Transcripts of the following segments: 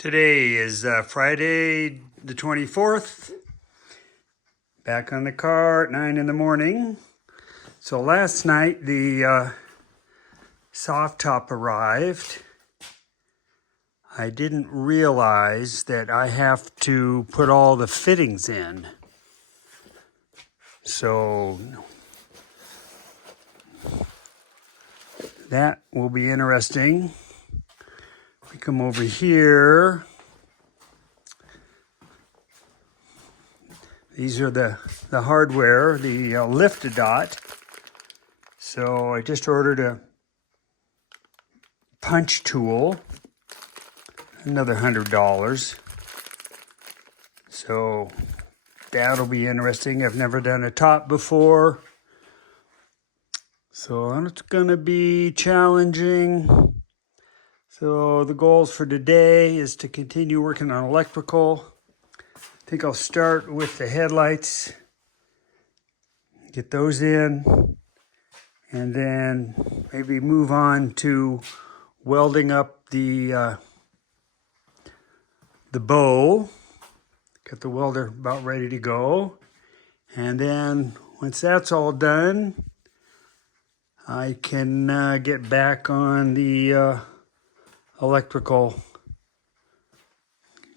Today is Friday the 24th. Back on the car at 9 in the morning. So last night the soft top arrived. I didn't realize that I have to put all the fittings in. So that will be interesting. We come over here. These are the hardware, the lift-a-dot. So I just ordered a punch tool, another $100. So that'll be interesting. I've never done a top before. So it's gonna be challenging. So the goals for today is to continue working on electrical. I think I'll start with the headlights, get those in, and then maybe move on to welding up the bow. Got the welder about ready to go. And then once that's all done, I can get back on the electrical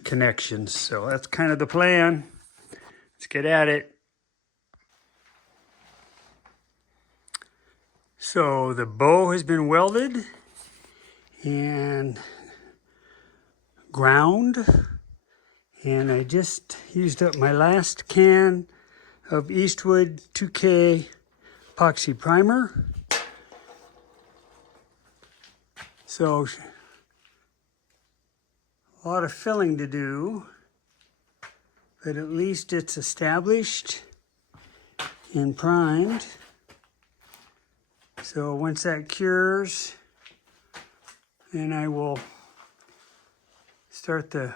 connections. So that's kind of the plan. Let's get at it. So the bow has been welded and ground, and I just used up my last can of Eastwood 2K epoxy primer. So a lot of filling to do, but at least it's established and primed. So once that cures, then I will start the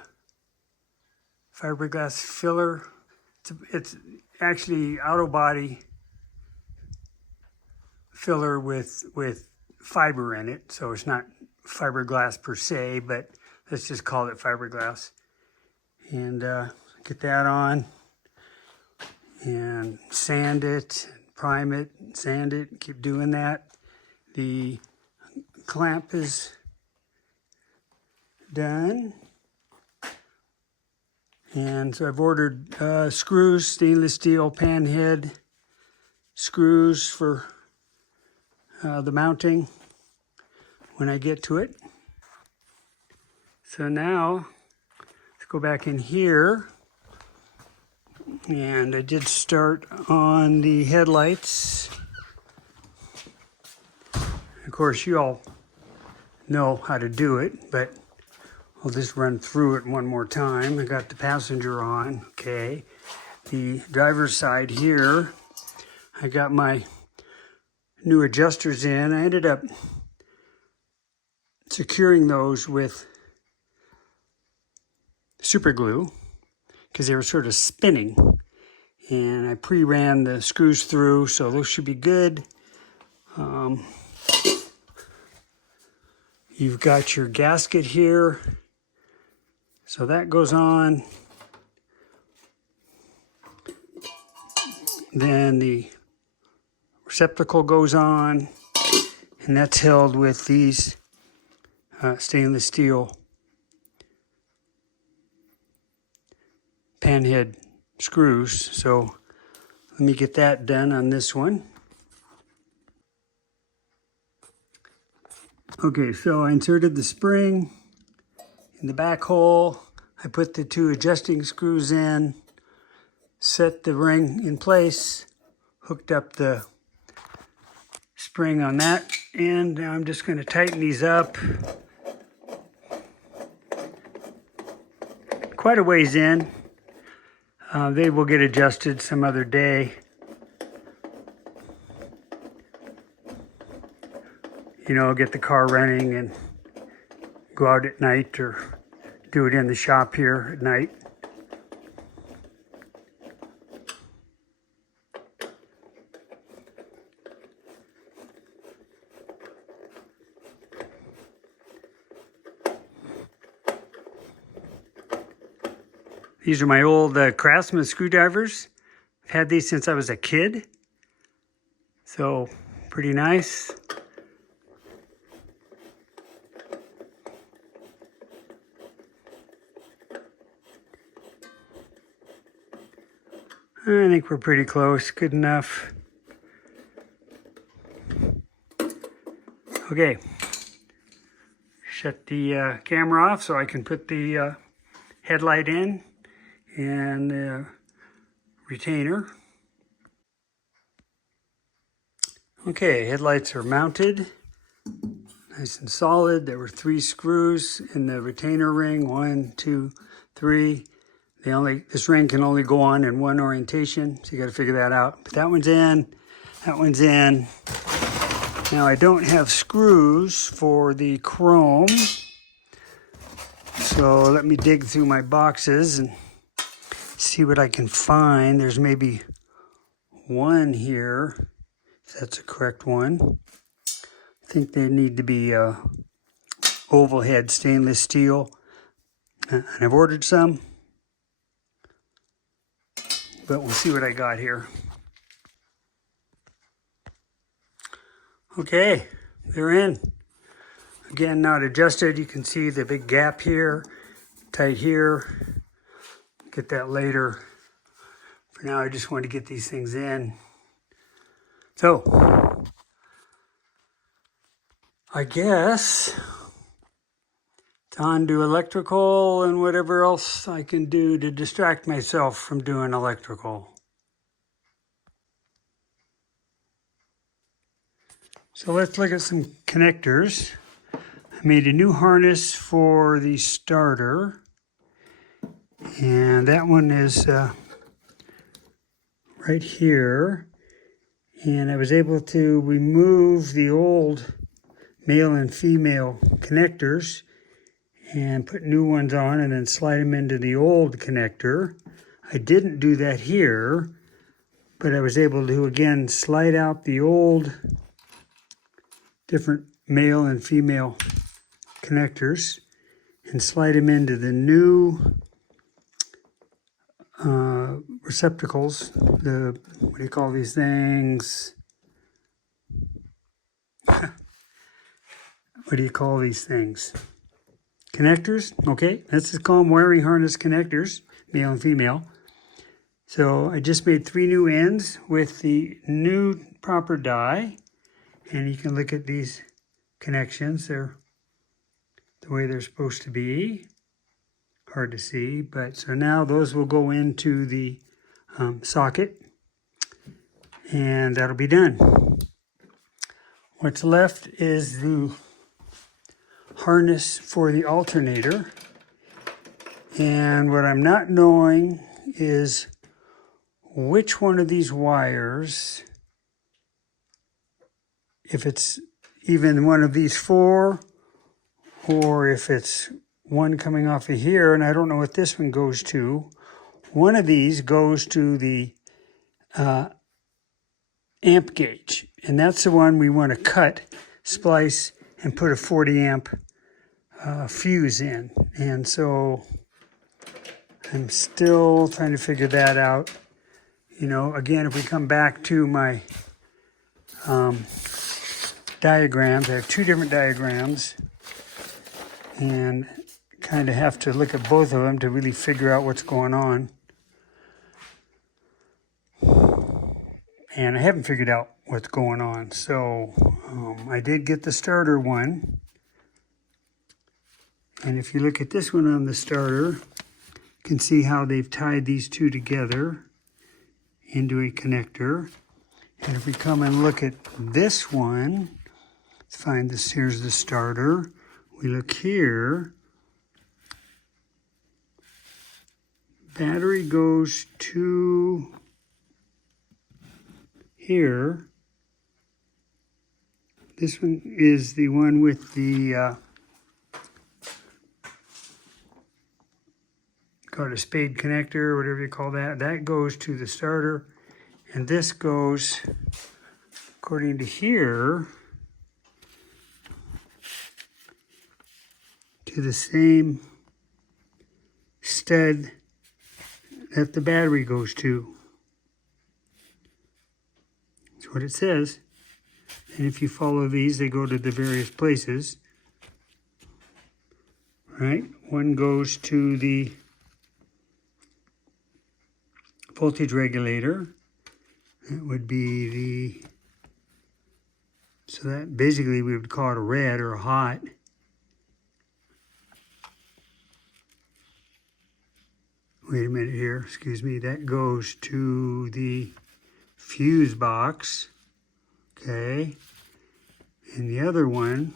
fiberglass filler. It's actually auto body filler with fiber in it, so it's not fiberglass per se, but let's just call it fiberglass. And get that on and sand it, prime it, sand it, keep doing that. The clamp is done. And so I've ordered screws, stainless steel pan head screws for the mounting when I get to it. So now, let's go back in here. And I did start on the headlights. Of course, you all know how to do it, but I'll just run through it one more time. I got the passenger on, okay. The driver's side here, I got my new adjusters in. I ended up securing those with super glue because they were sort of spinning, and I pre-ran the screws through, so those should be good. You've got your gasket here, so that goes on. Then the receptacle goes on, and that's held with these stainless steel panhead screws. So let me get that done on this one. Okay, so I inserted the spring in the back hole. I put the two adjusting screws in, set the ring in place, hooked up the spring on that end. Now I'm just going to tighten these up. Quite a ways in. They will get adjusted some other day. You know, get the car running and go out at night, or do it in the shop here at night. These are my old Craftsman screwdrivers. I've had these since I was a kid. So, pretty nice. I think we're pretty close. Good enough. Okay. Shut the camera off so I can put the headlight in and the retainer. Okay, headlights are mounted. Nice and solid. There were 3 screws in the retainer ring. 1, 2, 3. This ring can only go on in one orientation, so you got to figure that out. But that one's in. That one's in. Now I don't have screws for the chrome, so let me dig through my boxes and see what I can find. There's maybe one here, if that's the correct one. I think they need to be oval head stainless steel, and I've ordered some, but we'll see what I got here. Okay, they're in. Again, not adjusted. You can see the big gap here, tight here. Get that later. For now, I just want to get these things in. So, I guess it's on to electrical and whatever else I can do to distract myself from doing electrical. So let's look at some connectors. I made a new harness for the starter, and that one is right here. And I was able to remove the old male and female connectors and put new ones on and then slide them into the old connector. I didn't do that here, but I was able to, again, slide out the old different male and female connectors and slide them into the new receptacles. What do you call these things? What do you call these things? Connectors? Okay, let's just call them wiring harness connectors, male and female. So I just made 3 new ends with the new proper die. And you can look at these connections. They're the way they're supposed to be. Hard to see, but so now those will go into the socket, and that'll be done. What's left is the harness for the alternator, and what I'm not knowing is which one of these wires, if it's even one of these 4, or if it's one coming off of here, and I don't know what this one goes to. One of these goes to the amp gauge, and that's the one we want to cut, splice, and put a 40 amp fuse in. And so I'm still trying to figure that out. You know, again, if we come back to my diagrams, I have 2 different diagrams, and kind of have to look at both of them to really figure out what's going on. And I haven't figured out what's going on. So I did get the starter one. And if you look at this one on the starter, you can see how they've tied these 2 together into a connector. And if we come and look at this one, let's find this, here's the starter. We look here, battery goes to here. This one is the one with the, call it a spade connector, whatever you call that. That goes to the starter, and this goes, according to here, to the same stud that the battery goes to. That's what it says. And if you follow these, they go to the various places. Right? One goes to the voltage regulator. That would be the, so that basically we would call it a red or a hot. Wait a minute here, excuse me. That goes to the fuse box. Okay. And the other one,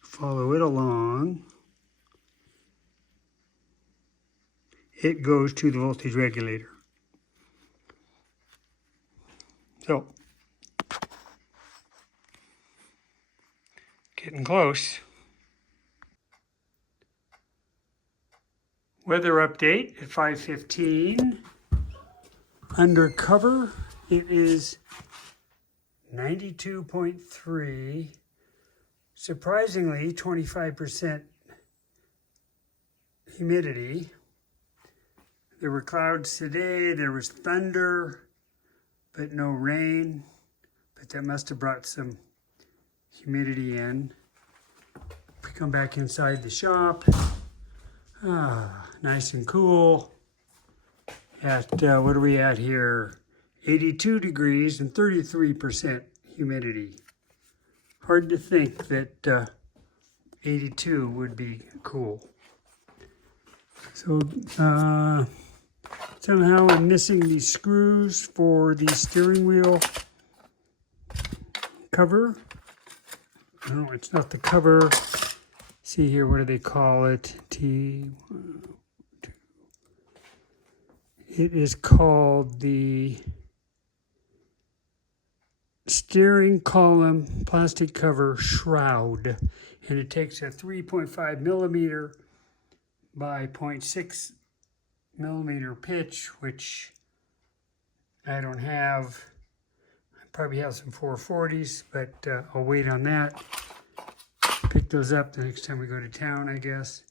follow it along. It goes to the voltage regulator. So, getting close. Weather update at 5:15. Undercover, it is 92.3. Surprisingly, 25% humidity. There were clouds today, there was thunder, but no rain. But that must have brought some humidity in. If we come back inside the shop, nice and cool. At, what are we at here? 82 degrees and 33% humidity. Hard to think that 82 would be cool. So somehow I'm missing these screws for the steering wheel cover. No, it's not the cover. See here, what do they call it? It is called the steering column plastic cover shroud. And it takes a 3.5 millimeter by 0.6 millimeter pitch, which I don't have. I probably have some 440s, but I'll wait on that. Pick those up the next time we go to town, I guess.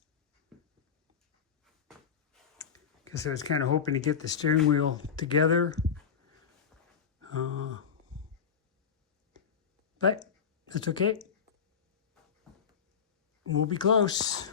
Because I was kind of hoping to get the steering wheel together. But that's okay. We'll be close.